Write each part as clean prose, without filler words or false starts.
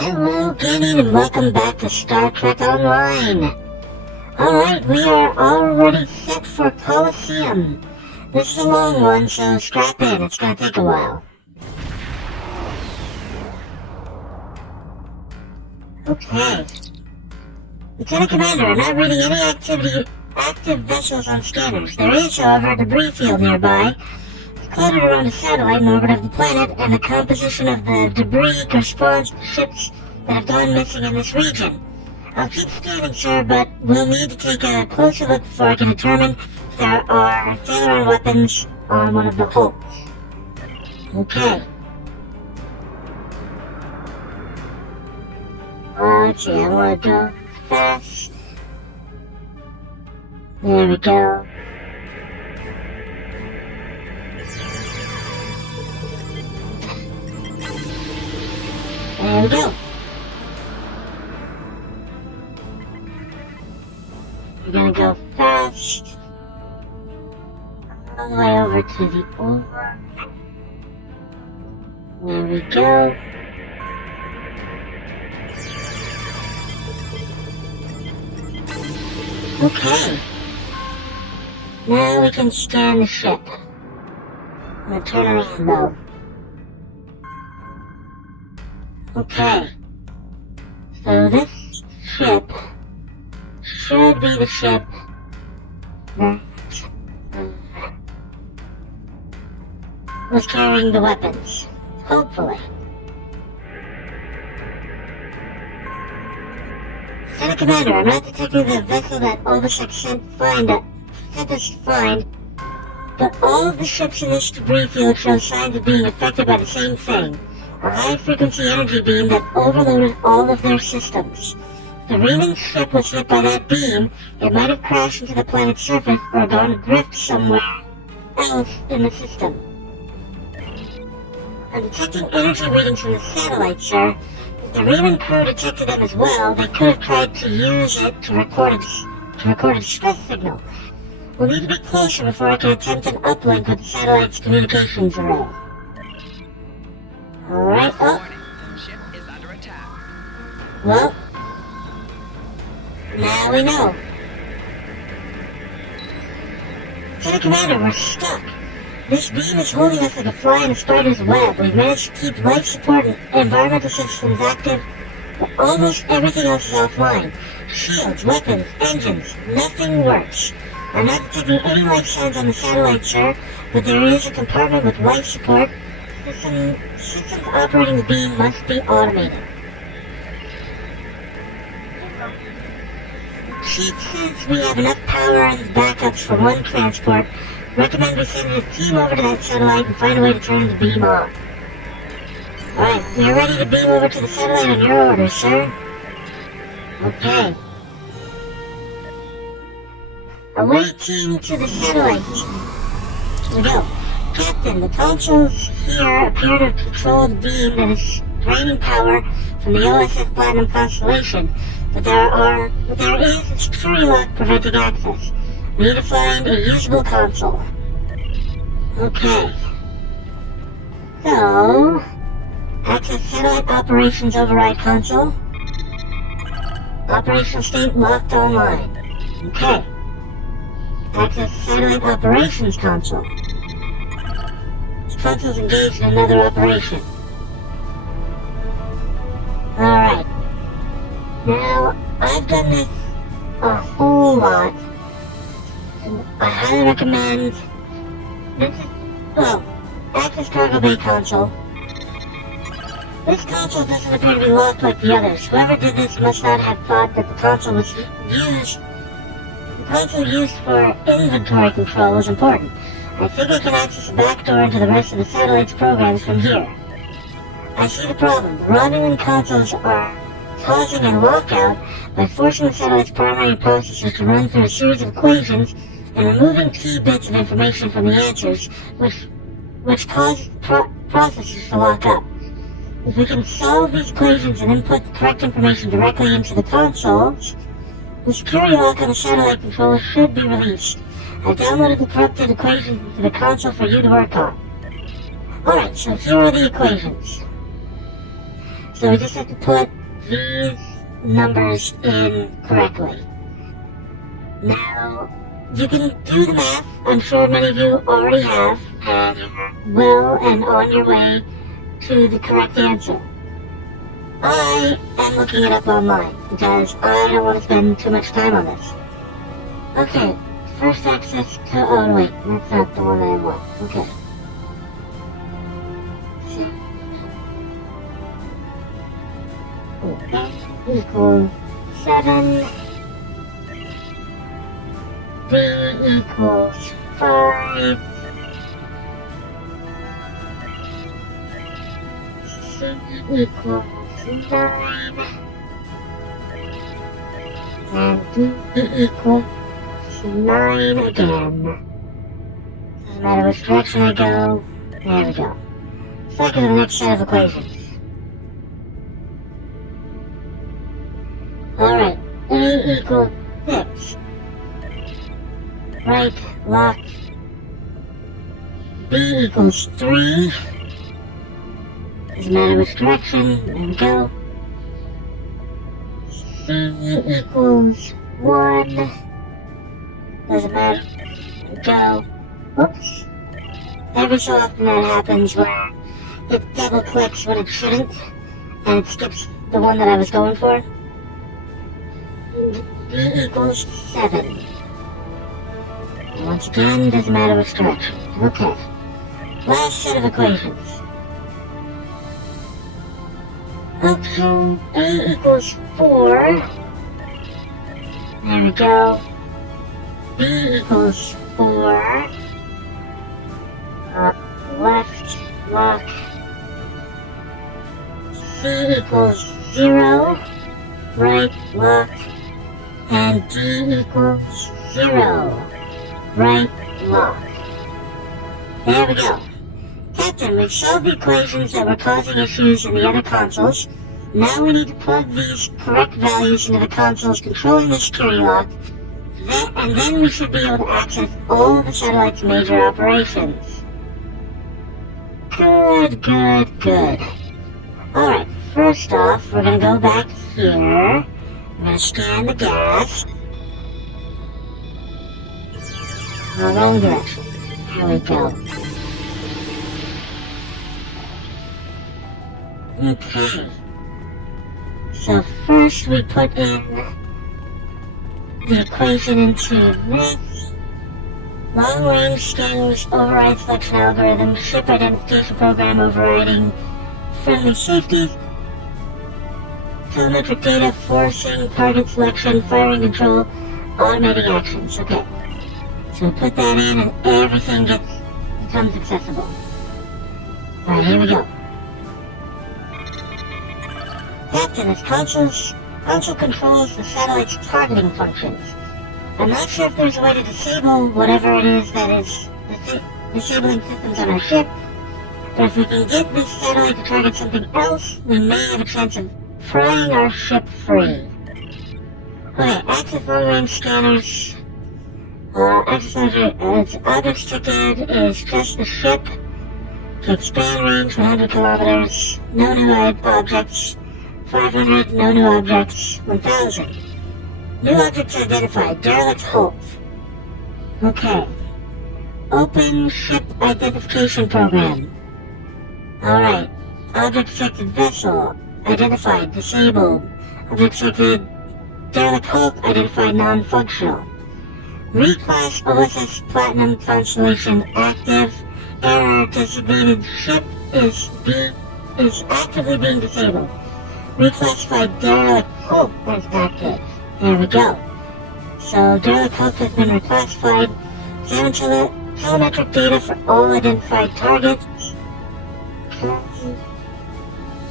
Hello, gaming, and welcome back to Star Trek Online. Alright, we are already set for Colosseum. This is a long one, so strap in, it's gonna take a while. Okay. Lieutenant Commander, I'm not reading any active vessels on scanners. There is, however, a debris field nearby. It's cluttered around a satellite in orbit of the planet, and the composition of the debris corresponds to ships that have gone missing in this region. I'll keep scanning, sir, but we'll need to take a closer look before I can determine if there are Thaler weapons on one of the hulks. Okay. Okay, I wanna go fast. There we go. There we go. We're gonna go fast. All the way over to the orb. There we go. Okay. Now we can scan the ship. I'm gonna turn around though. Okay. So this ship should be the ship that was carrying the weapons. Hopefully. Lieutenant Commander, I'm not detecting the vessel that Overship sent us to find, but all of the ships in this debris field show signs of being affected by the same thing, a high-frequency energy beam that overloaded all of their systems. If the reeling ship was hit by that beam, it might have crashed into the planet's surface or gone adrift somewhere else in the system. I'm detecting energy readings from the satellite, sir. If the reeling crew detected them as well, they could have tried to use it to record a distress signal. We'll need to be closer before I can attempt an uplink with the satellite's communications array. Alright, oh. Ship is under attack. Well, now we know. Lieutenant Commander, we're stuck. This beam is holding us like a fly in a spider's web. We've managed to keep life support and environmental systems active, but almost everything else is offline. Shields, weapons, engines, nothing works. I'm not detecting any life signs on the satellite, sir, but there is a compartment with life support. Systems operating the beam must be automated. Chief says we have enough power and backups for one transport. Recommend we send a team over to that satellite and find a way to turn the beam on. Alright, we're ready to beam over to the satellite on your orders, sir. Okay. Awaiting to the satellite. Here we go. Captain, the consoles here appear to control the beam that is draining power from the OSS Platinum constellation, but there is a security lock preventing access. We need to find a usable console. Okay. So, access satellite operations override console. Operational state locked online. Okay. Access satellite operations console. Console's engaged in another operation. Alright. Now, I've done this a whole lot. And I highly recommend this is, well, access cargo bay console. This console doesn't appear to be locked like the others. Whoever did this must not have thought that the console used for inventory control was important. I think I can access a backdoor into the rest of the satellite's programs from here. I see the problem. The Romulan consoles are causing a lockout by forcing the satellite's primary processors to run through a series of equations and removing key bits of information from the answers, which cause processors to lock up. If we can solve these equations and input the correct information directly into the consoles, the security lock on the satellite controller should be released. I downloaded the corrected equations into the console for you to work on. Alright, so here are the equations. So we just have to put these numbers in correctly. Now, you can do the math. I'm sure many of you already have, and you're well and on your way to the correct answer. I am looking it up online because I don't want to spend too much time on this. Okay, first access to, oh wait, that's not the one I want. Okay. S equals 7. B equals 5. C equals 9. And D equals 9 again. Doesn't matter which direction I go. There we go. So I go to the next set of equations. Alright, A equals 6. Right, lock. B equals 3. Doesn't matter which direction, there we go. C equals 1. Doesn't matter, there we go. Whoops. Every so often that happens where it double clicks when it shouldn't, and it skips the one that I was going for. B equals 7. Once again, doesn't matter which direction. Okay. Last set of equations. Okay, A equals 4. There we go. B equals 4. Left, lock. C equals 0. Right, lock. And D equals 0. Right, lock. There we go. Captain, we've solved the equations that were causing issues in the other consoles. Now we need to plug these correct values into the consoles controlling the security lock, and then we should be able to access all of the satellite's major operations. Good, good, good. Alright, first off, we're going to go back here. I'm going to scan the gas. Wrong direction. There we go. Okay. So first we put in the equation into this. Long-range scanners override selection algorithm, ship identification program overriding friendly safety, telemetric data, forcing, target selection, firing control, automating actions. Okay. So we put that in and everything becomes accessible. Alright, here we go. Captain, this console controls the satellite's targeting functions. I'm not sure if there's a way to disable whatever it is that is disabling systems on our ship, but if we can get this satellite to target something else, we may have a chance of frying our ship free. Okay, access long-range scanners. Access objects detected is just the ship. To expand range 100 kilometers. No new objects. 500, no new objects. 1000. New objects identified. Derelict Hope. Okay. Open ship identification program. Alright. Object detected vessel. Identified. Disabled. Object detected Derelict Hope. Identified non-functional. Reclass OSS Platinum Constellation active. Error designated ship is actively being disabled. Reclassified Derelict Hope as active. There we go. So Derelict Hope has been reclassified. Examine telemetric data for all identified targets.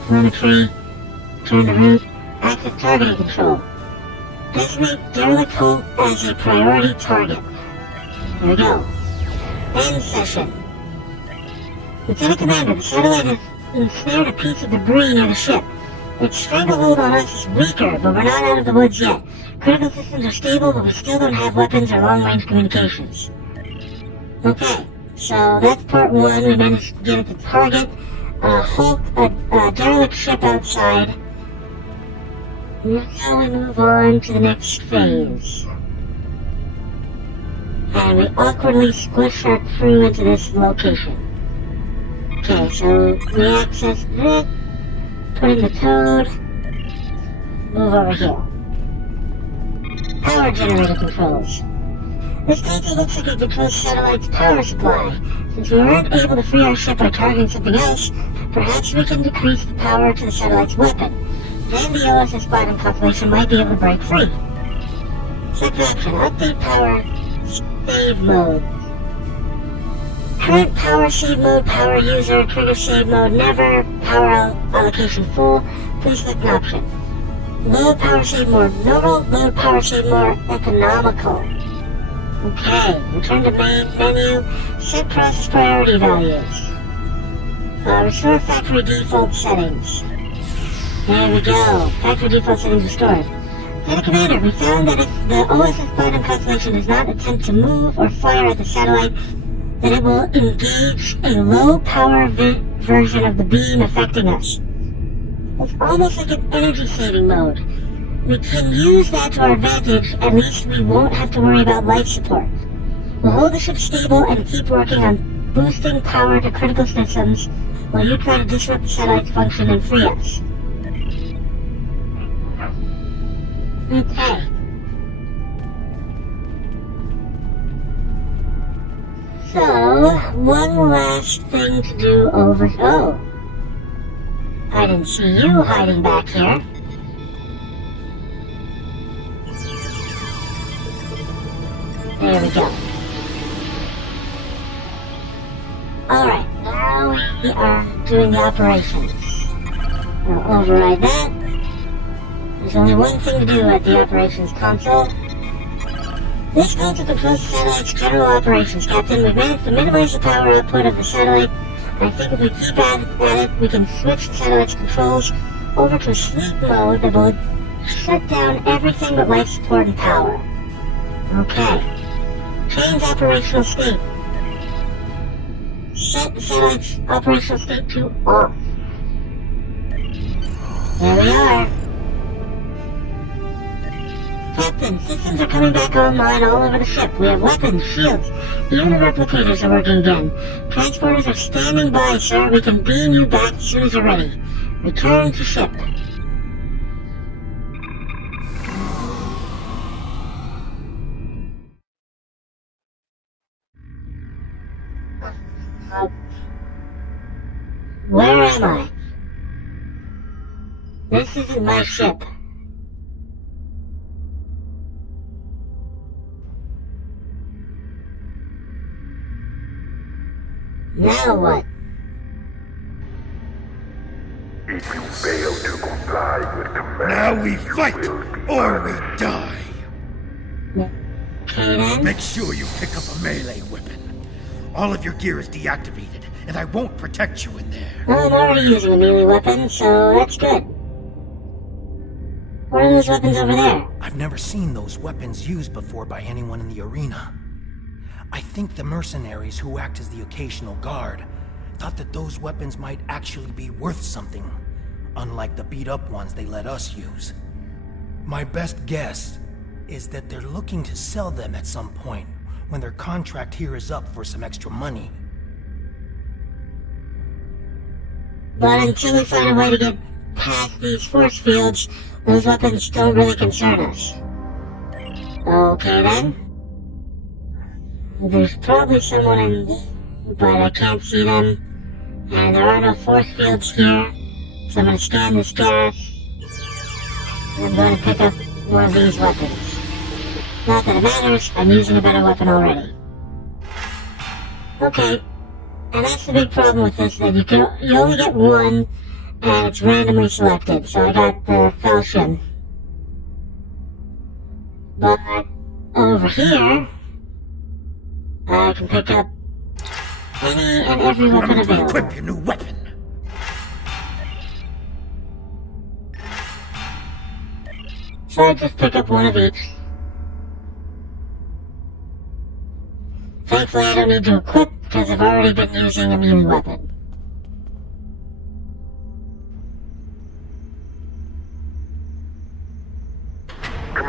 Telemetry. Turn the route. Active targeting control. Designate Derelict Hope as a priority target. There we go. End session. Lieutenant Commander, the satellite has ensnared a piece of debris near the ship. Its stranglehold on us is weaker, but we're not out of the woods yet. Critical systems are stable, but we still don't have weapons or long-range communications. Okay, so that's part one. We managed to get at the target. a derelict ship outside. Now we move on to the next phase. And we awkwardly squish our crew into this location. Okay, so we access this, put in the code, move over here. Power generator controls. This painting looks like it controls satellite's power supply. Since we weren't able to free our ship by targeting something else, perhaps we can decrease the power to the satellite's weapon. Then the OSS bottom constellation might be able to break free. Second action, update power save mode. Current power save mode, power user, trigger save mode, never, power allocation full, please select an option. Load power save more normal, load power save more economical. Okay, return to main menu, set process priority values. Restore factory default settings. There we go, factory default settings restored. Lieutenant Commander, we found that if the OSS bottom constellation does not attempt to move or fire at the satellite, then it will engage a low-power version of the beam affecting us. It's almost like an energy-saving mode. We can use that to our advantage, at least we won't have to worry about life support. We'll hold the ship stable and keep working on boosting power to critical systems while you try to disrupt the satellite's function and free us. Okay. So, one last thing to do over... Oh! I didn't see you hiding back here. There we go. Alright, now we are doing the operations. I'll override that. There's only one thing to do at the operations console. This console controls the satellite's general operations, Captain. We've managed to minimize the power output of the satellite. I think if we keep at it, we can switch the satellite's controls over to sleep mode that will shut down everything but life support and power. Okay. Change operational state. Set the satellite's operational state to off. There we are. Captain, systems are coming back online all over the ship. We have weapons, shields, even the replicators are working again. Transporters are standing by, sir. We can beam you back as soon as you're ready. Return to ship. Where am I? This isn't my ship. Now what? If you fail to comply with commands, Now we you fight, will be or we punished. die. Okay then. Make sure you pick up a melee weapon. All of your gear is deactivated, and I won't protect you in there. Well, I'm already using a melee weapon, so that's good. What are those weapons over there? I've never seen those weapons used before by anyone in the arena. I think the mercenaries who act as the occasional guard thought that those weapons might actually be worth something, unlike the beat-up ones they let us use. My best guess is that they're looking to sell them at some point when their contract here is up for some extra money. But until we find a way to get past these force fields, those weapons don't really concern us. Okay then. There's probably someone in, but I can't see them. And there are no force fields here. So I'm gonna scan this gas. And I'm going to pick up one of these weapons. Not that it matters, I'm using a better weapon already. Okay. And that's the big problem with this, that you only get one, and it's randomly selected. So I got the falchion. But over here, I can pick up any and every weapon available. Equip your new weapon. So I just pick up one of each. Thankfully I don't need to equip because I've already been using a melee weapon.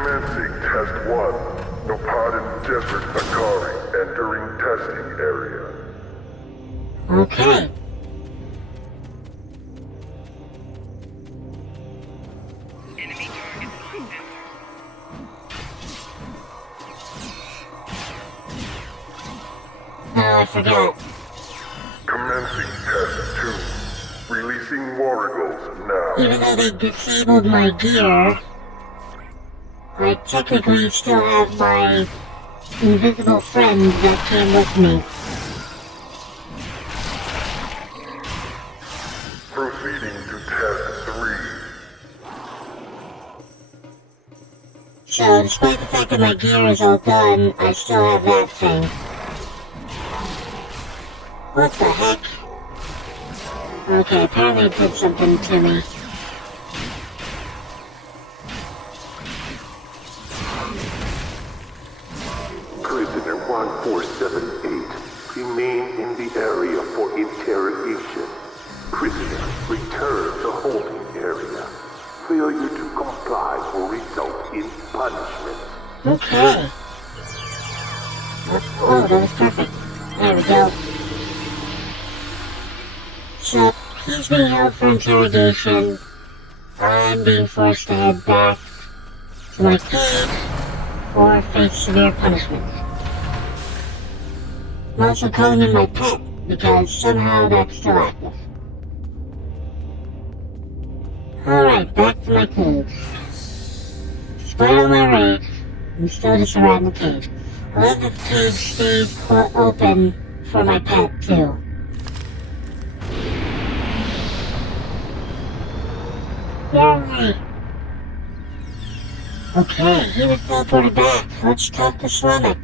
Commencing test 1. No pod in desert Akari entering testing area. Okay. Enemy target on center. No, I forgot. Commencing test 2. Releasing war eagles now. Even though they disabled my gear, I technically still have my invisible friends that came with me. Proceeding to test 3. So, despite the fact that my gear is all done, I still have that thing. What the heck? Okay, apparently it did something to me. Prisoner 1478, remain in the area for interrogation. Prisoner, return to holding area. Failure to comply will result in punishment. Okay. Oh, that was perfect. There we go. So, he's being held for interrogation. I'm being forced to head back to my cage or face severe punishment. I'm also calling him my pet because somehow that's still active. Alright, back to my cage. Despite all my rage, I'm still just around the cage. I love that the cage stays open for my pet too. Yay! Okay, he was teleported back. Let's talk to Slamek.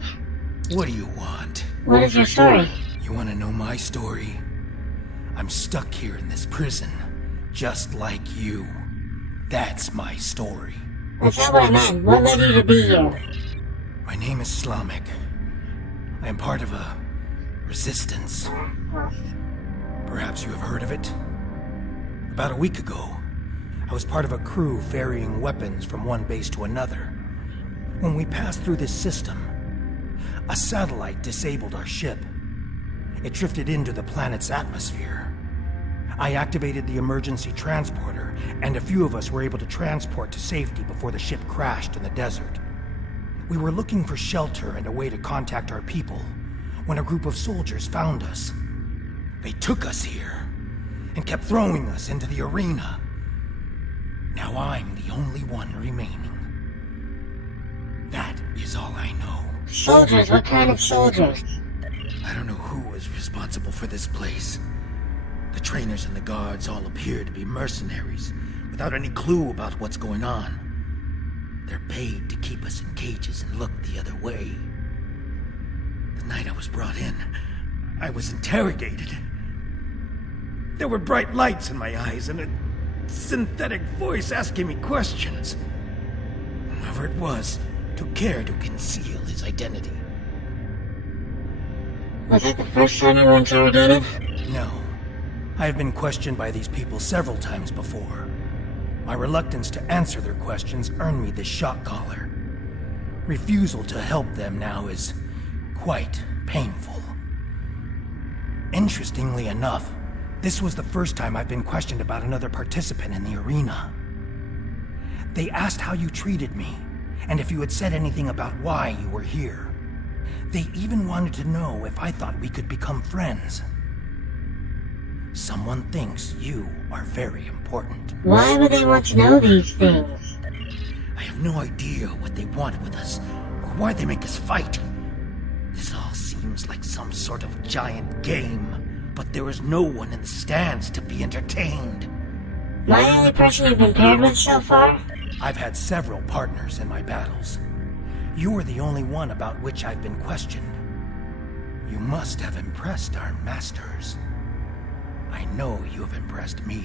What do you want? What is your story? You want to know my story? I'm stuck here in this prison, just like you. That's my story. That's not what I meant. What led you to be here? My name is Slamek. I am part of a resistance. Perhaps you have heard of it? About a week ago, I was part of a crew ferrying weapons from one base to another. When we passed through this system, a satellite disabled our ship. It drifted into the planet's atmosphere. I activated the emergency transporter, and a few of us were able to transport to safety before the ship crashed in the desert. We were looking for shelter and a way to contact our people when a group of soldiers found us. They took us here and kept throwing us into the arena. Now I'm the only one remaining. That is all I know. Soldiers? What kind of soldiers? I don't know who was responsible for this place. The trainers and the guards all appear to be mercenaries, without any clue about what's going on. They're paid to keep us in cages and look the other way. The night I was brought in, I was interrogated. There were bright lights in my eyes and a synthetic voice asking me questions. Whoever it was took care to conceal his identity. Was that the first time you were interrogated? No. I have been questioned by these people several times before. My reluctance to answer their questions earned me this shock collar. Refusal to help them now is quite painful. Interestingly enough, this was the first time I've been questioned about another participant in the arena. They asked how you treated me, and if you had said anything about why you were here. They even wanted to know if I thought we could become friends. Someone thinks you are very important. Why would they want to know these things? I have no idea what they want with us, or why they make us fight. This all seems like some sort of giant game, but there is no one in the stands to be entertained. Am I the only person you've been paired with so far? I've had several partners in my battles. You are the only one about which I've been questioned. You must have impressed our masters. I know you have impressed me.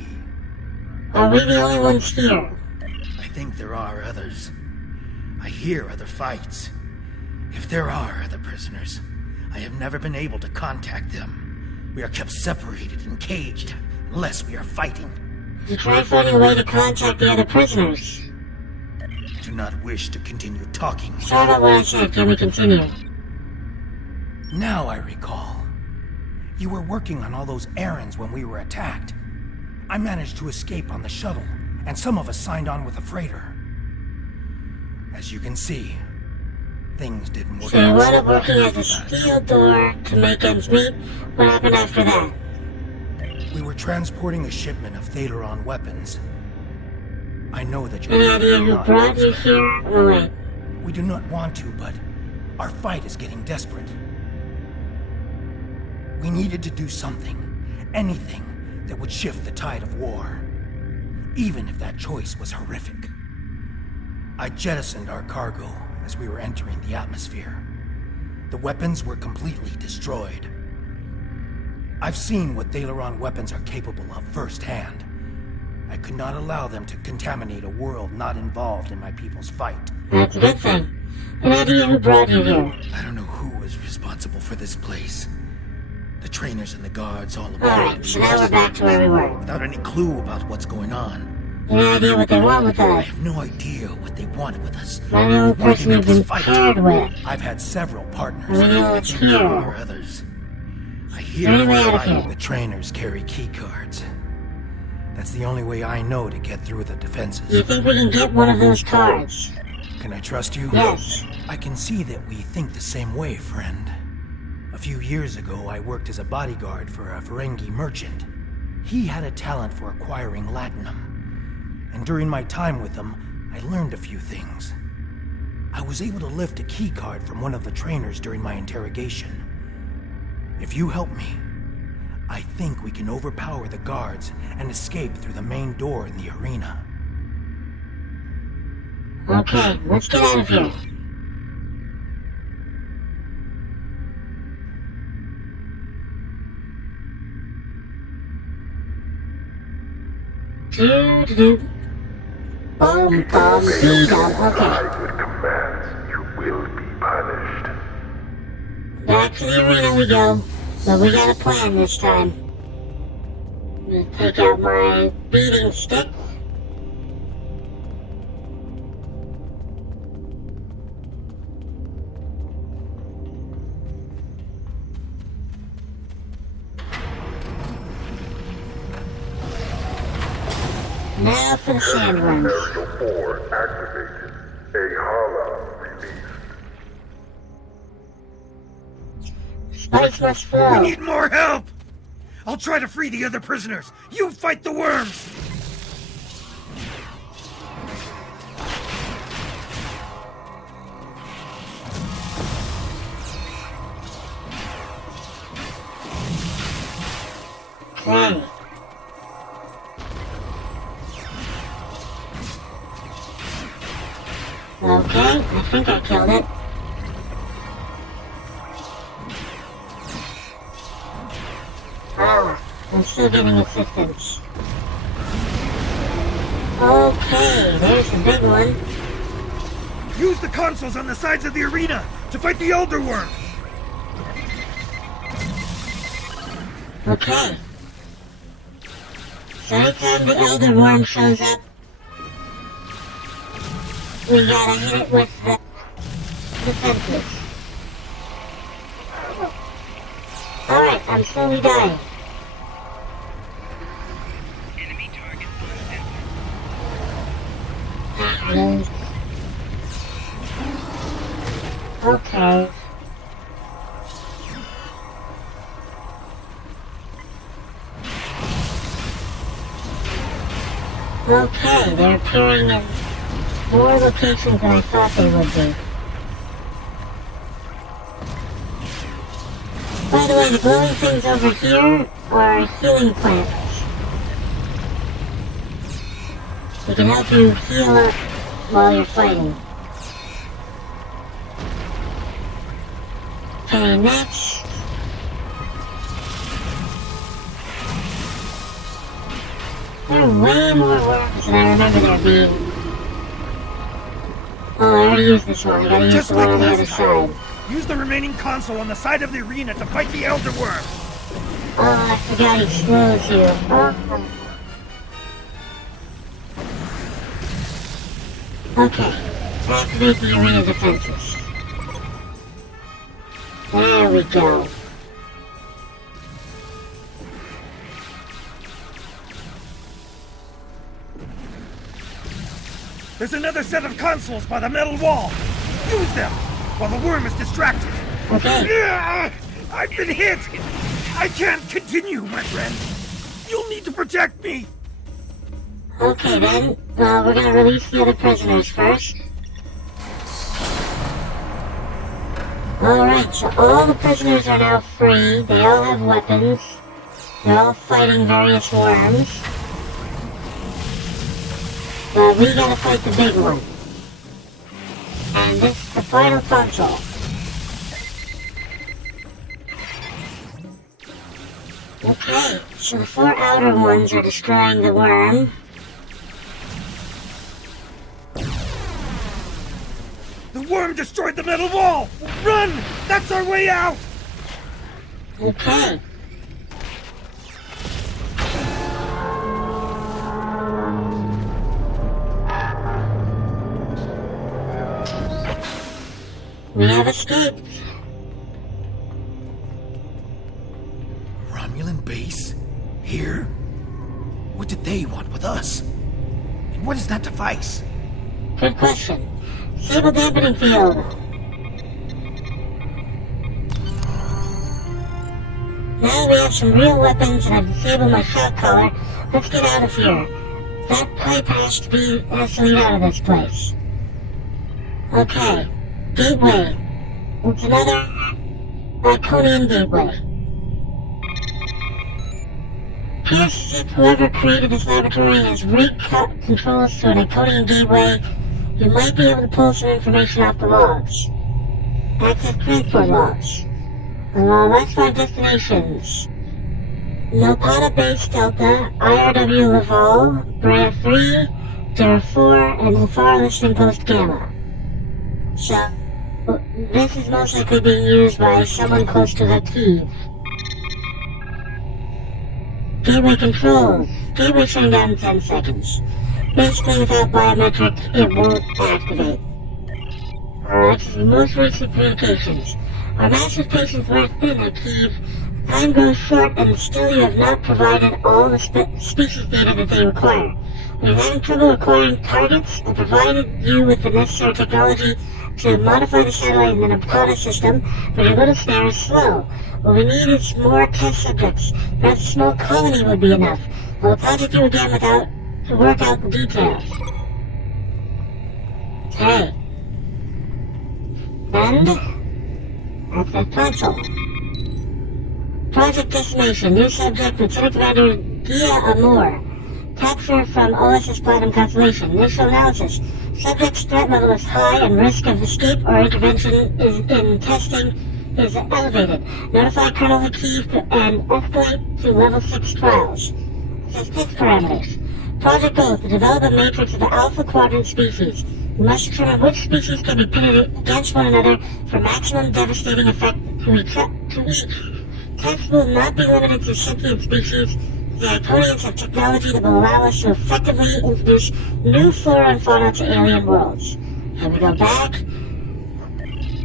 Are we the only ones here? I think there are others. I hear other fights. If there are other prisoners, I have never been able to contact them. We are kept separated and caged, unless we are fighting. You try finding a way to contact the other prisoners. do not wish to continue talking. Sorry about what I said. Can we continue? Now I recall. You were working on all those errands when we were attacked. I managed to escape on the shuttle, and some of us signed on with the freighter. As you can see, things didn't work So you out wound so up working well as a after that. steel door to make ends meet. What happened after that? We were transporting a shipment of Thaleron weapons. I know that you're... Any idea who brought you here? Oh, wait. We do not want to, but our fight is getting desperate. We needed to do something, anything, that would shift the tide of war. Even if that choice was horrific. I jettisoned our cargo as we were entering the atmosphere. The weapons were completely destroyed. I've seen what Thaleron weapons are capable of firsthand. I could not allow them to contaminate a world not involved in my people's fight. That's a good thing. Any idea who brought you here? I don't know who was responsible for this place. The trainers and the guards all aboard. Alright, so now we're back to where we were. Without any clue about what's going on. Any idea what they want with I us? have no idea what they want with us. I'm the only Why person did you've this been fight? paired with. I've had several partners. We know it's There here. are others. I hear Any way the out of fight. here? The trainers carry key cards. That's the only way I know to get through the Do you defenses. think we can get one of those cards? Can I trust you? Yes. I can see that we think the same way, friend. A few years ago, I worked as a bodyguard for a Ferengi merchant. He had a talent for acquiring latinum. And during my time with him, I learned a few things. I was able to lift a key card from one of the trainers during my interrogation. If you help me, I think we can overpower the guards and escape through the main door in the arena. Okay, let's get out of here. Do-do-do. Boom, boom, dee-dum. Okay, With commands, you will be punished. back to the arena we go. But we got a plan this time. I'm gonna take out my beating stick. Now for the sandworms. Aerial board activated. A Hala released. Spikes must We flow. need more help! I'll try to free the other prisoners. You fight the worms! Okay. Okay, I think I killed it. Ah, I'm still getting assistance. Okay, there's the big one. Use the consoles on the sides of the arena to fight the Elder Worm! Okay. So anytime the Elder Worm shows up, we gotta hit it with the defenses. Alright, I'm slowly dying. Enemy target on center. Ah, really? Okay. Okay, they're appearing in more locations than I thought they would be. By the way, the glowing things over here are healing plants. They can help you heal up while you're fighting. Okay, next. There are way more worms than I remember there being. Oh, I already used this one. I gotta use Just the one like on the other last time. side. Use the remaining console on the side of the arena to fight the Elder Worm! Oh, I forgot he slows you. Oh. Okay, activate the arena defenses. There we go. There's another set of consoles by the metal wall. Use them while the worm is distracted. Okay. I've been hit. I can't continue, my friend. You'll need to protect me. Okay then, we're gonna release the other prisoners first. Alright, so all the prisoners are now free. They all have weapons. They're all fighting various worms. But we gotta fight the big one. And this is the final console. Okay, so the 4 outer ones are destroying the worm. The worm destroyed the metal wall. Run! That's our way out. Okay. We have escaped. Romulan base? Here? What did they want with us? And what is that device? Good question. Disable dampening field. Now we have some real weapons and I've disabled my shock collar. Let's get out of here. That pipe has to lead out of this place. Okay. Gateway. It's another Iconian gateway. Pierce, if whoever created this laboratory has rigged controls to an Iconian gateway, you might be able to pull some information off the logs. Access transport logs. Let's find destinations. Nopata Base Delta, IRW Laval, Brea 3, Terra 4, and Zafar Listening Post Gamma. So, this is most likely being used by someone close to the key. Gateway controls. Gateway shutting down in 10 seconds. Basically, without biometric, it won't activate. Access to most recent communications. Our master's patience wear thin at Kyiv. Time grows short and still you have not provided all the species data that they require. We're having trouble acquiring targets and provided you with the necessary technology to modify the satellite in the Nopata system, but your little snare is slow. What we need is more test subjects. Perhaps a small colony would be enough. We'll contact you again to work out the details. Okay. And that's the console. Project destination. New subject, Lieutenant Commander Dia Amor. Capture from OSS Platinum Constellation. Initial analysis. Subject's threat level is high and risk of escape or intervention in testing is elevated. Notify Colonel Hakeem and escalate to level 6 trials. Test parameters. Project goals: to develop a matrix of the Alpha Quadrant species. You must determine which species can be pitted against one another for maximum devastating effect to each. Tests will not be limited to sentient species. The Iconians have technology that will allow us to effectively introduce new flora and fauna to alien worlds. Here we go back.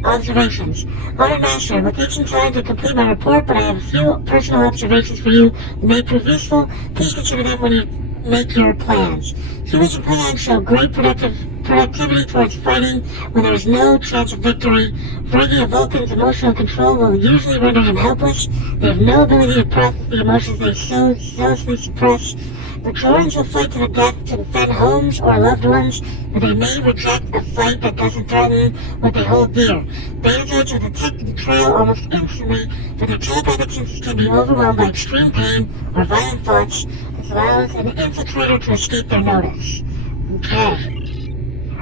Observations. Honored Master, I'm taking time to complete my report, but I have a few personal observations for you that may prove useful. Please consider them when you make your plans. Humans and Klingons show great productivity towards fighting when there is no chance of victory. Breaking a Vulcan's emotional control will usually render him helpless. They have no ability to process the emotions they so zealously suppress. The Jorans will fight to the death to defend homes or loved ones, but they may reject a fight that doesn't threaten what they hold dear. Betazoids will detect betrayal almost instantly, but their telepathic senses can be overwhelmed by extreme pain or violent thoughts. This allows an infiltrator to escape their notice. Okay.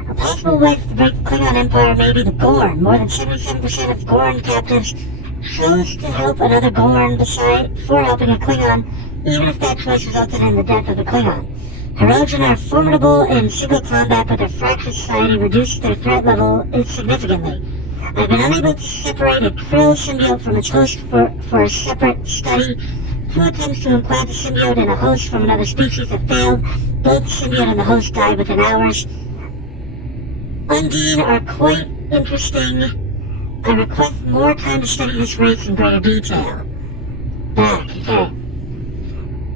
A possible way to break the Klingon Empire may be the Gorn. More than 77% of Gorn captives chose to help another Gorn before helping a Klingon, even if that choice resulted in the death of the Klingon. Hirogen are formidable in single combat, but their fractured society reduces their threat level insignificantly. I've been unable to separate a krill symbiote from its host for a separate study. 2 attempts to implant a symbiote in a host from another species have failed. Both the symbiote and the host died within hours. Undine are quite interesting. I request more time to study this race in greater detail. Back, okay.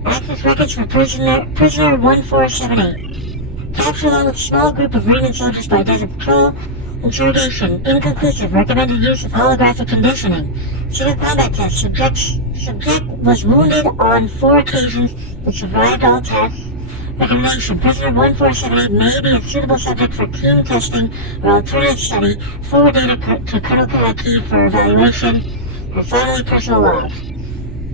Access records for prisoner 1478. Captured along with a small group of Reman soldiers by Desert Patrol. Interrogation, inconclusive, recommended use of holographic conditioning. Civil combat test, subject was wounded on 4 occasions but survived all tests. Recommendation, prisoner 1478 may be a suitable subject for team testing or alternative study. Forward data to critical IQ for evaluation. And finally, personal life.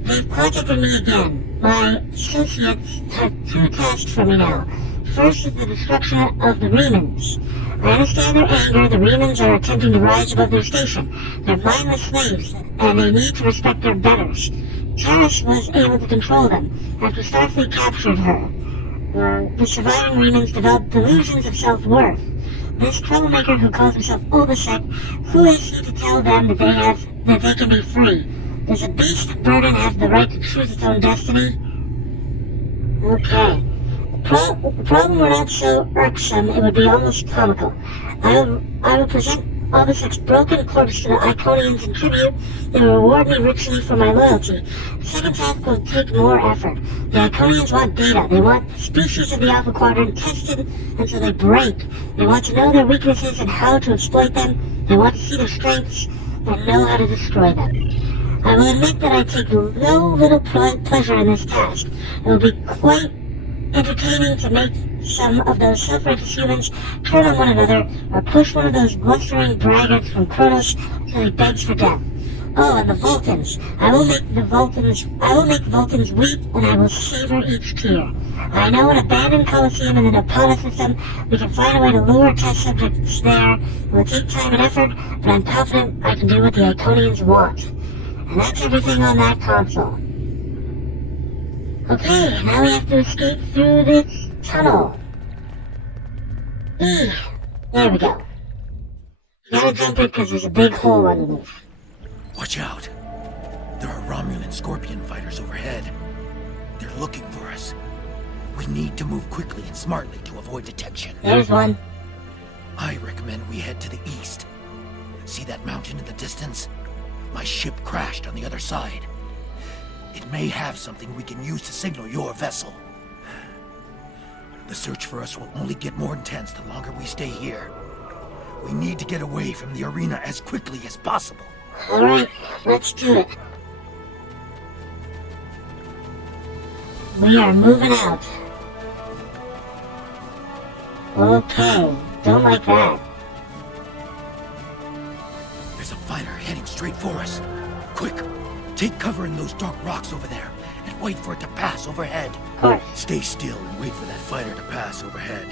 They've contacted me again. My associates have 2 tasks for me now. First is the destruction of the Remans. I understand their anger. The Remans are attempting to rise above their station. They're mindless slaves, and they need to respect their betters. Terrace was able to control them after Starfleet captured her. The surviving Remans developed delusions of self-worth. This troublemaker who calls himself Obasek, who is he to tell them that they can be free? Does a beast burden have the right to choose its own destiny? Okay. The problem were not so irksome, it would be almost comical. I will present Obasek's broken corpse to the Iconians in tribute. They will reward me richly for my loyalty. The second task will take more effort. The Iconians want data. They want the species of the Alpha Quadrant tested until they break. They want to know their weaknesses and how to exploit them. They want to see their strengths and know how to destroy them. I will admit that I take no little pleasure in this task. It will be quite entertaining to make some of those self-righteous humans turn on one another or push one of those blustering braggarts from Kronos till he begs for death. Oh, and the Vulcans. I will make the Vulcans weep, and I will savor each tear. I know an abandoned Colosseum in the Napata system. We can find a way to lure test subjects there. It will take time and effort, but I'm confident I can do what the Iconians want. And that's everything on that console. Okay, now we have to escape through this tunnel. There we go. Gotta jump it because there's a big hole underneath. Watch out. There are Romulan Scorpion fighters overhead. They're looking for us. We need to move quickly and smartly to avoid detection. There's one. I recommend we head to the east. See that mountain in the distance? My ship crashed on the other side. It may have something we can use to signal your vessel. The search for us will only get more intense the longer we stay here. We need to get away from the arena as quickly as possible. Alright, let's do it. We are moving out. Okay, don't like that. There's a fighter heading straight for us. Quick, take cover in those dark rocks over there and wait for it to pass overhead. Of course. Stay still and wait for that fighter to pass overhead.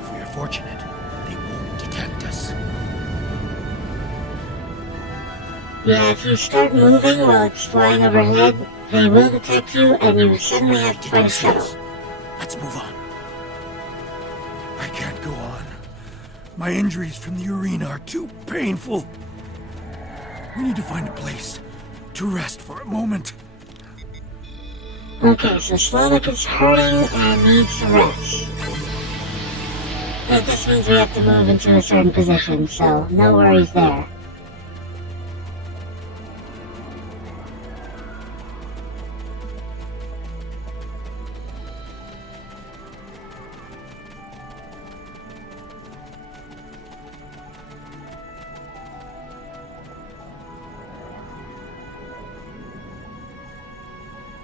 If we are fortunate, they won't detect us. Yeah, if you start moving while it's flying overhead, they will detect you and you suddenly have to find a shuttle. Let's move on. I can't go on. My injuries from the arena are too painful. We need to find a place to rest for a moment. Okay, so Slavic is hurting and needs to rest. It just means we have to move into a certain position, so no worries there.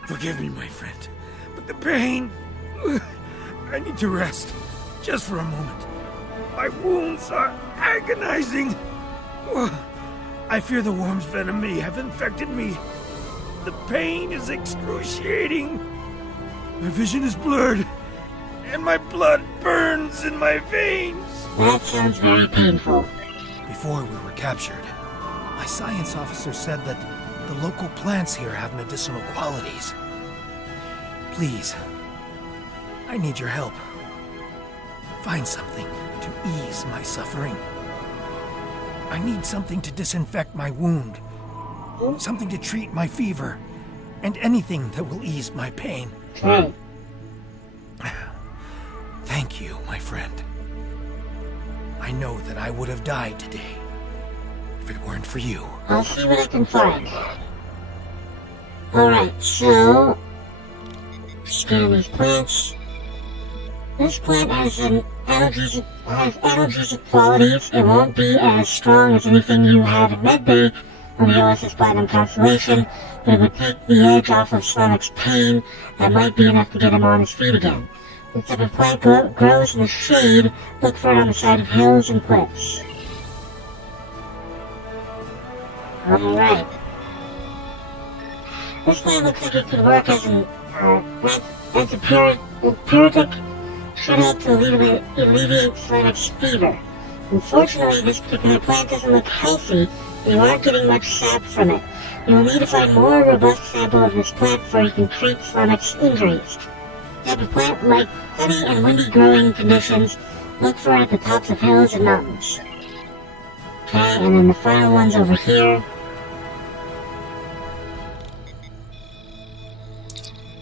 Forgive me, my friend, but the pain... I need to rest, just for a moment. My wounds are agonizing. I fear the worm's venom may have infected me. The pain is excruciating. My vision is blurred, and my blood burns in my veins. That sounds very painful. Before we were captured, my science officer said that the local plants here have medicinal qualities. Please, I need your help. Find something to ease my suffering. I need something to disinfect my wound, something to treat my fever, and anything that will ease my pain. Okay. Thank you, my friend. I know that I would have died today if it weren't for you. I'll see what I can find. Alright, so... scan these plants. This plant has analgesic qualities. It won't be as strong as anything you have in Medbay on the OSS Platinum Constellation, but it would take the edge off of Sonic's pain. That might be enough to get him on his feet again. This type of plant grows in the shade. Look for it on the side of hills and cliffs. Alright. This plant looks like it could work as an antipyretic. Should help to alleviate Sonic's fever. Unfortunately, this particular plant doesn't look healthy, and you aren't getting much sap from it. You will need to find more robust sample of this plant before you can treat Sonic's injuries. Type of plant like sunny and windy growing conditions. Look for it at the tops of hills and mountains. Okay, and then the final one's over here.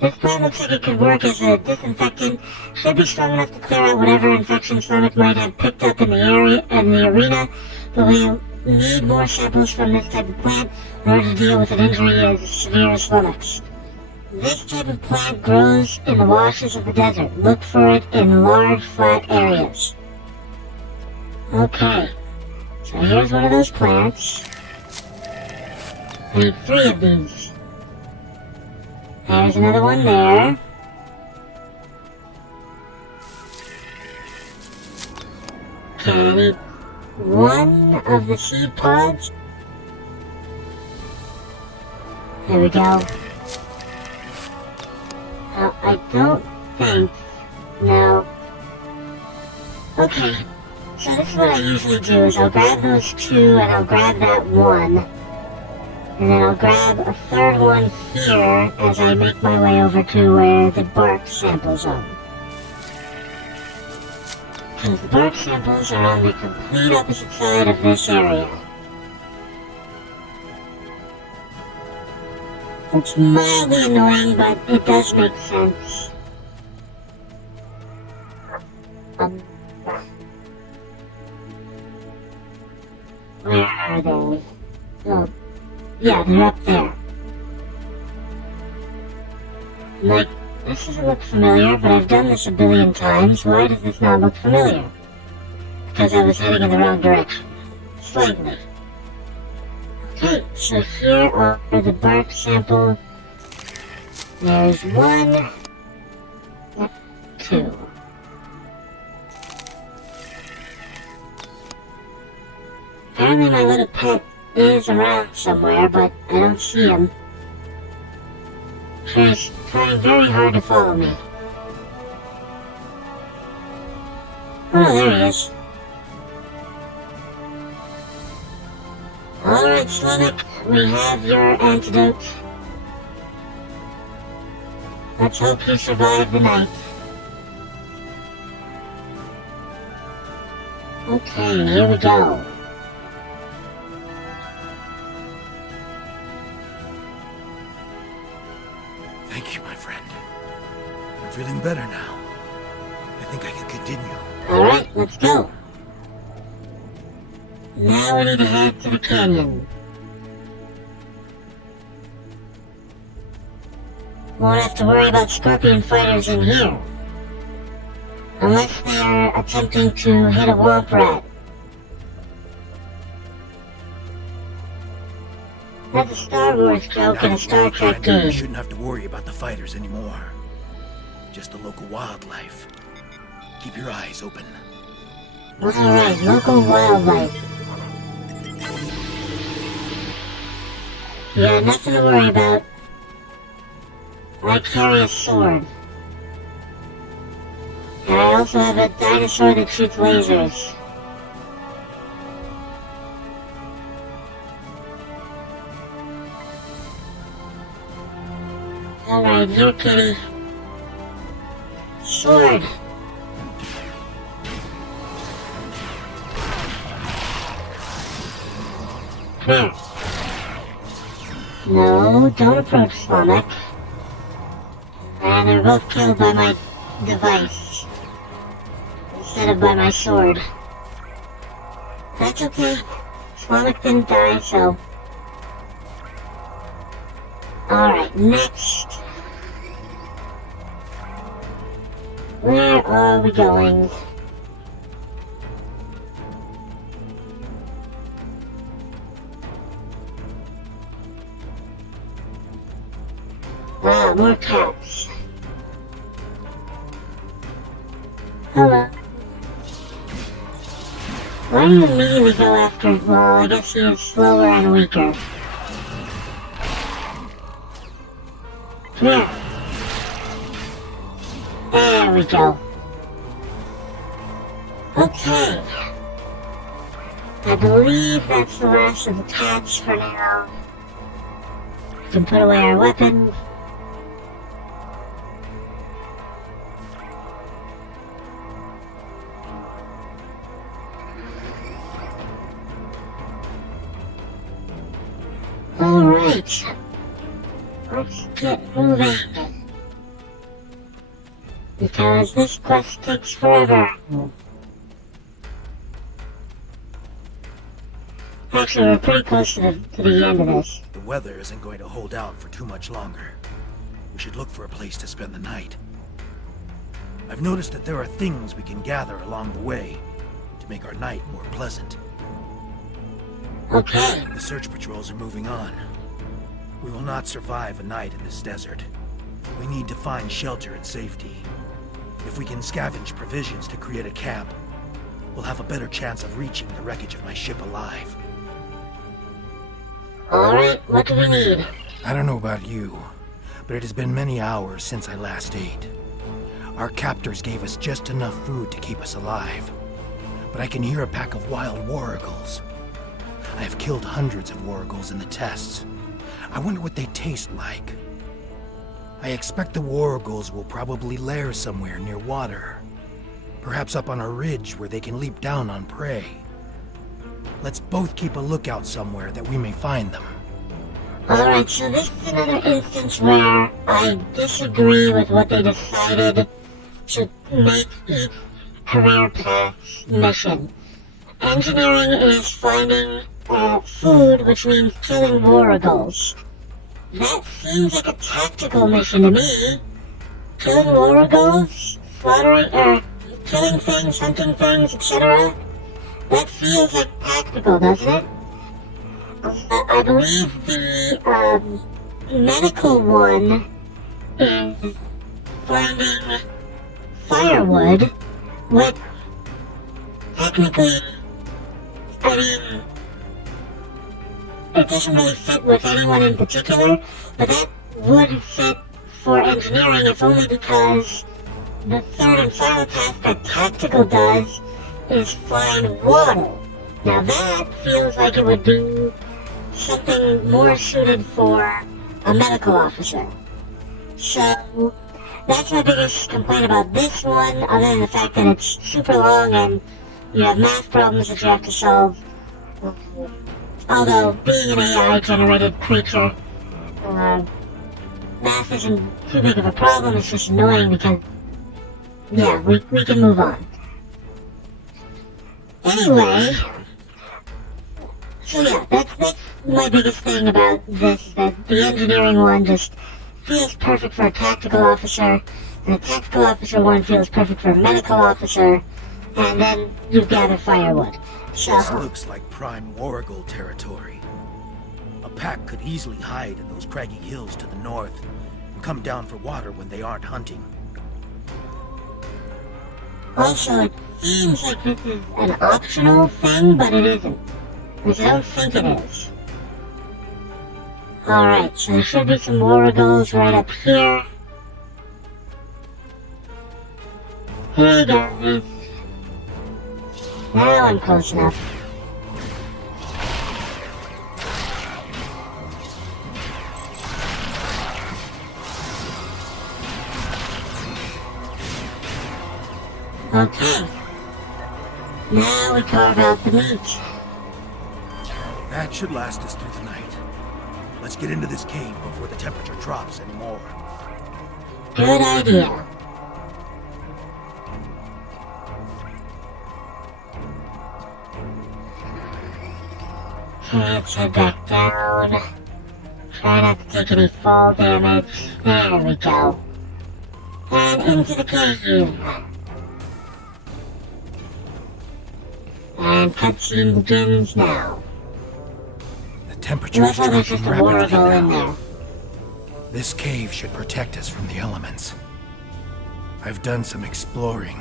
This plant looks like it could work as a disinfectant. Should be strong enough to clear out whatever infection Sonic might have picked up in the area and the arena, but we'll need more samples from this type of plant in order to deal with an injury as severe as Sonic's. This type of plant grows in the washes of the desert. Look for it in large, flat areas. Okay, so here's one of those plants. I need 3 of these. There's another one there. Okay, I need 1 of the seed pods. There we go. I don't think... No. Okay, so this is what I usually do, is I'll grab those 2 and I'll grab that 1. And then I'll grab a 3rd one here as I make my way over to where the bark samples are. Because the bark samples are on the complete opposite side of this area. It's mildly annoying, but it does make sense. Where are they? Oh. Yeah, they're up there. Like, this doesn't look familiar, but I've done this a billion times. Why does this not look familiar? Because I was heading in the wrong direction. Slightly. Okay, so here are the bark sample. There's 1, 2. Apparently my little pet is around somewhere, but I don't see him. He's trying very hard to follow me. Oh, there he is. Alright, Sonic, we have your antidote. Let's hope you survive the night. Okay, here we go. Thank you, my friend. I'm feeling better now. I think I can continue. Alright, let's go. Now we need to head to the canyon. Won't have to worry about scorpion fighters in here. Unless they're attempting to hit a womp rat. That's a Star Wars joke in a Star Trek You game. shouldn't have to worry about the fighters anymore. Just the local wildlife. Keep your eyes open. Alright, local wildlife. Yeah, nothing to worry about. I carry a sword. And I also have a dinosaur that shoots lasers. Alright, here, kitty. Sword. Here. No, don't approach Sonic. And they're both killed by my device. Instead of by my sword. That's okay. Sonic didn't die, so... Alright, next. Where are we going? Ah, more cats. Hello. Why do you immediately go after... Well, I guess he is slower and weaker. Come here. There we go. Okay. I believe that's the last of the cats for now. We can put away our weapons. Alright. Let's get moving. Because this quest takes forever. Actually, we're pretty close to the end of this. The weather isn't going to hold out for too much longer. We should look for a place to spend the night. I've noticed that there are things we can gather along the way to make our night more pleasant. Okay. The search patrols are moving on. We will not survive a night in this desert. We need to find shelter and safety. If we can scavenge provisions to create a camp, we'll have a better chance of reaching the wreckage of my ship alive. Alright, what do we need? I don't know about you, but it has been many hours since I last ate. Our captors gave us just enough food to keep us alive, but I can hear a pack of wild wargles. I have killed hundreds of wargles in the tests. I wonder what they taste like. I expect the wargles will probably lair somewhere near water. Perhaps up on a ridge where they can leap down on prey. Let's both keep a lookout somewhere that we may find them. Alright, so this is another instance where I disagree with what they decided to make each career path's mission. Engineering is finding food, which means killing wargles. That seems like a tactical mission to me. Killing wargles, slaughtering, killing things, hunting things, etc. That feels like tactical, doesn't it? I believe the medical one is finding firewood. What technically, I mean, it doesn't really fit with anyone in particular, but that would fit for engineering if only because the third and final task that tactical does is find water. Now that feels like it would be something more suited for a medical officer. So that's my biggest complaint about this one, other than the fact that it's super long and you have math problems that you have to solve. Although, being an AI-generated creature, math isn't too big of a problem, it's just annoying because, yeah, we can move on. Anyway, so yeah, that's my biggest thing about this, that the engineering one just feels perfect for a tactical officer, and the tactical officer one feels perfect for a medical officer, and then you gather firewood. So, This looks like prime wargle territory. A pack could easily hide in those craggy hills to the north and come down for water when they aren't hunting. also, it seems like this is an optional thing, but it isn't. Which I don't think it is. Alright, so there should be some wargles right up here. Hey guys. Now I'm close enough. Okay. Now we carve out the meat. That should last us through the night. Let's get into this cave before the temperature drops anymore. Good idea. Okay, let's head back down. Try not to take any fall damage. There we go. And into the cave. And cutscene begins now. The temperature is There's dropping just a water rapidly hole in now. there. This cave should protect us from the elements. I've done some exploring.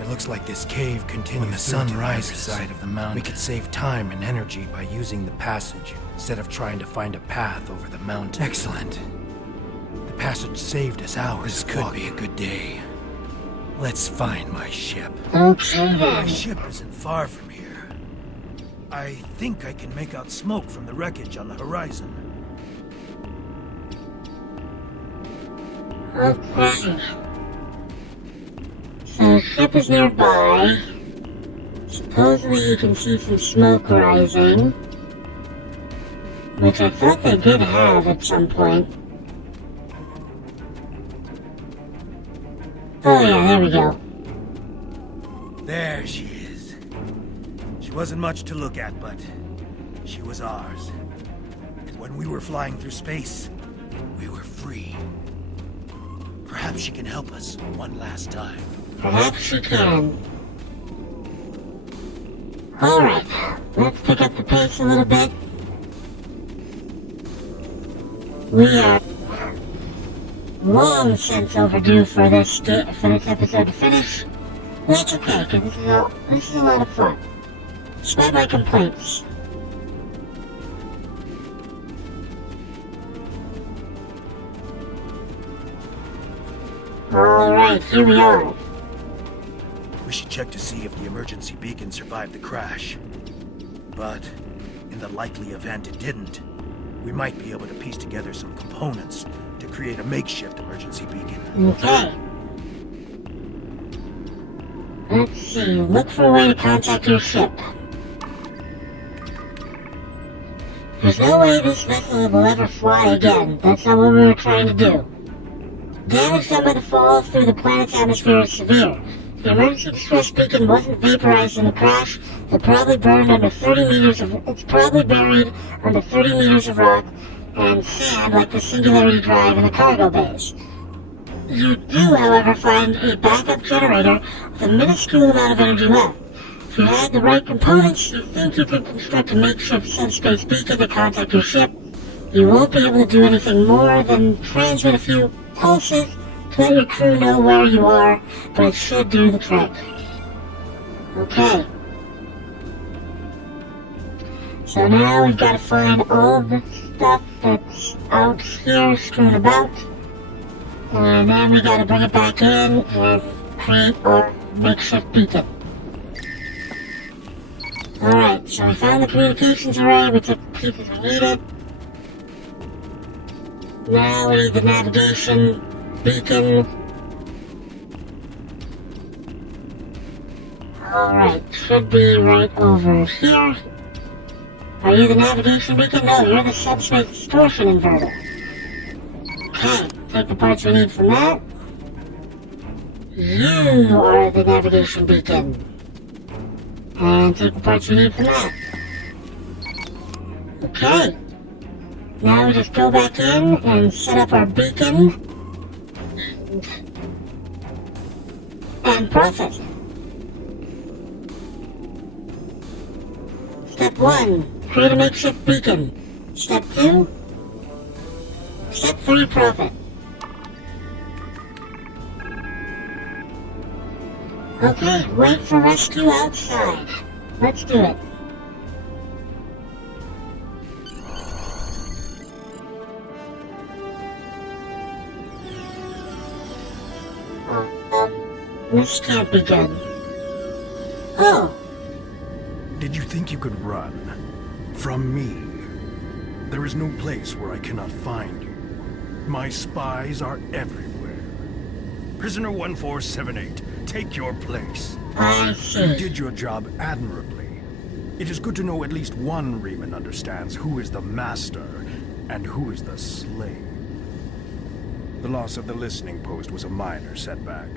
It looks like this cave continues when the sun rises side of the mountain. We could save time and energy by using the passage instead of trying to find a path over the mountain. Excellent. The passage saved us hours. This could be a good day. Let's find my ship. Okay My then. ship isn't far from here. I think I can make out smoke from the wreckage on the horizon. Okay. So the ship is nearby. Supposedly you can see some smoke rising. Which I thought they did have at some point. Oh yeah, there we go. There she is. She wasn't much to look at, but she was ours. And when we were flying through space, we were free. Perhaps she can help us one last time. Perhaps she can. Alright, let's pick up the pace a little bit. We are long since overdue for this episode to finish. That's okay, because this is a lot of fun. Despite my complaints. Alright, here we are. We should check to see if the emergency beacon survived the crash. But in the likely event it didn't, we might be able to piece together some components to create a makeshift emergency beacon. Okay. Let's see, look for a way to contact your ship. There's no way this vessel will ever fly again. That's not what we were trying to do. Damage done by the fall through the planet's atmosphere is severe. If the emergency distress beacon wasn't vaporized in the crash, it's probably buried under 30 meters of rock and sand like the Singularity Drive in the cargo bays. You do, however, find a backup generator with a minuscule amount of energy left. If you had the right components, you think you could construct a makeshift subspace beacon to contact your ship. You won't be able to do anything more than transmit a few pulses to let your crew know where you are, but it should do the trick. Okay. So now we've got to find all the stuff that's out here strewn about. And then we gotta bring it back in and create our makeshift beacon. Alright, so we found the communications array, we took the pieces we needed. Now we need the navigation beacon. Alright, should be right over here. Are you the navigation beacon? No, you're the subspace distortion inverter. Okay, take the parts we need from that. You are the navigation beacon. And take the parts we need from that. Okay. Now we just go back in and set up our beacon. And process it. Step 1. Create a makeshift beacon. Step 2. Step 3. Profit. Okay, wait for rescue outside. Let's do it. This can't be good. Oh. Did you think you could run from me? There is no place where I cannot find you. My spies are everywhere. Prisoner 1478, take your place. I You see. did your job admirably. It is good to know at least one Riemann understands who is the master and who is the slave. The loss of the listening post was a minor setback.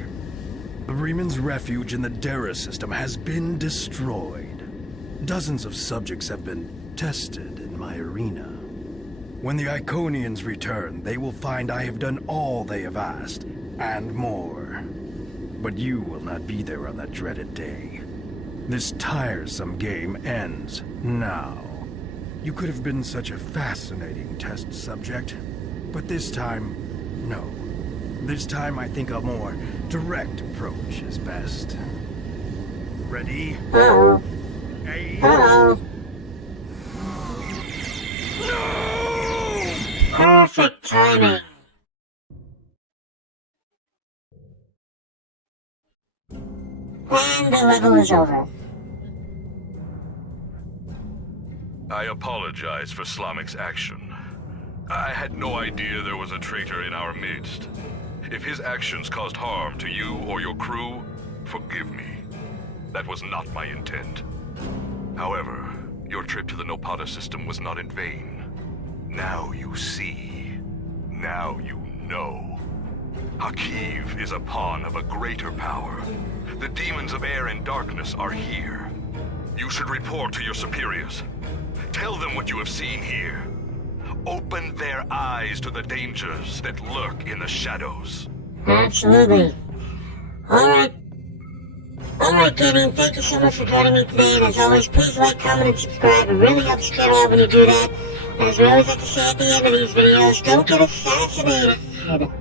The Riemann's refuge in the Dera system has been destroyed. Dozens of subjects have been tested in my arena. When the Iconians return, they will find I have done all they have asked, and more. But you will not be there on that dreaded day. This tiresome game ends now. You could have been such a fascinating test subject, but this time, no. This time I think a more direct approach is best. Ready? Uh-oh. Aim. Uh-oh. Perfect timing. And the level is over. I apologize for Slamic's action. I had no idea there was a traitor in our midst. If his actions caused harm to you or your crew, forgive me. That was not my intent. However, your trip to the Nopata system was not in vain. Now you see. Now you know. Hakiv is a pawn of a greater power. The demons of air and darkness are here. You should report to your superiors. Tell them what you have seen here. Open their eyes to the dangers that lurk in the shadows. Absolutely. Alright, gaming, thank you so much for joining me today, and as always, please like, comment, and subscribe. It really helps the channel out when you do that. And as we always like to say at the end of these videos, don't get assassinated.